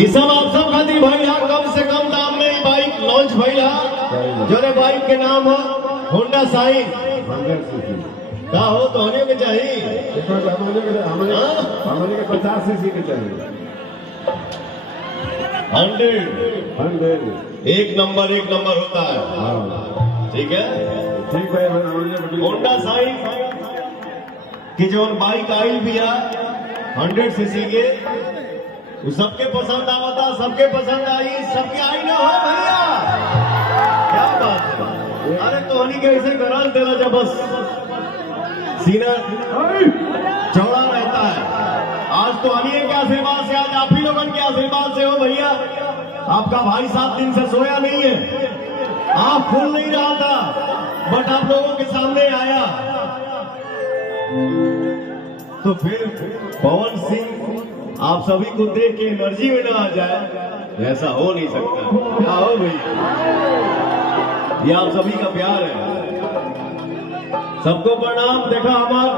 इस सब आप सब खातिर भैया कम से कम दाम में बाइक लॉन्च भैया जोरे बाइक के नाम है होंडा साइन का हो तो होने के चाहिए हमारे के 50 सीसी के चाहिए 100 एक नंबर होता है। ठीक है ठीक है। होंडा साइन की जो बाइक आई भी है 100 सीसी के वो सबके पसंद आवता, सबके पसंद आई, सबके आई ना हो भैया। क्या बात है, अरे तो हनी कैसे कराल तेरा जब बस सीना चौड़ा रहता है। आज तो हनी के आशीर्वाद से, आज आप ही लोगों के आशीर्वाद से हो भैया। आपका भाई 7 दिन से सोया नहीं है, आप खुल नहीं रहा था बट आप लोगों के सामने आया। तो फिर पवन सिंह आप सभी को देख के एनर्जी में ना आ जाए, ऐसा हो नहीं सकता। क्या हो भाई, ये आप सभी का प्यार है। सबको प्रणाम। देखा हमार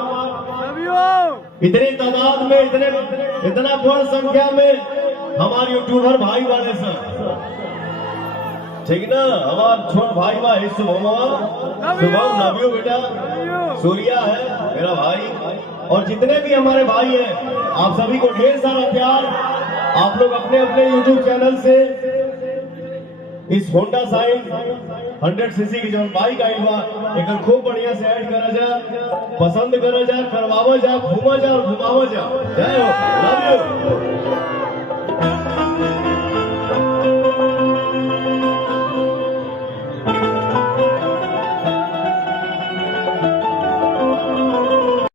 इतने तादाद में, इतना बड़ संख्या में हमारे यूट्यूबर भाई वाले सब, ठीक ना। हमारा छोट भाई भाई शुभम लव यू बेटा, सूर्या है मेरा भाई, और जितने भी हमारे भाई हैं आप सभी को ढेर सारा प्यार। आप लोग अपने अपने यूट्यूब चैनल से इस होंडा साइन 100 सीसी की जो बाइक आई बा एक खूब बढ़िया से ऐड करा जा, पसंद करा जा, करवावा जा, घूमा जा और घुमावा जा। जय हो, लव यू।